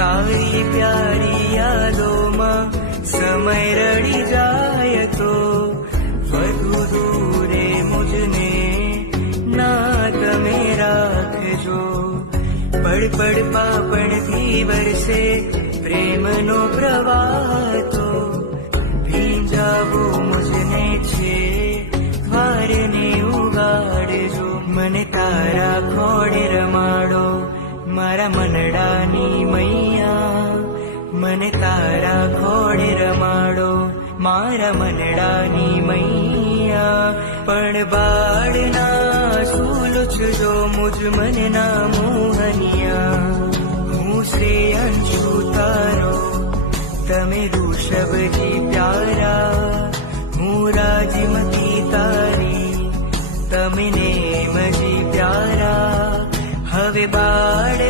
તારી પ્યારી યાદોમાં સમય રડી જાય તો વધુ દૂરે મુજને ના તમે રાખજો. પડ પડ પાપણથી વરસે પ્રેમનો પ્રવાહ તો ભીંજાવો મુજને છે વારને ઉગાડજો. મને તારા ખોડે રમાડો મારા મનડાની મૈયા. મને તારા ખોડે રમાડો મારા મનડાની મૈયા. પણ બાળના સુલુચજો મુજ મનના મોહનિયા. હું શ્રેયંશુ તારો તમે ઋષભજી પ્યારા. હું રાજમતી તારી તમે નેમજી પ્યારા. હવે બાળ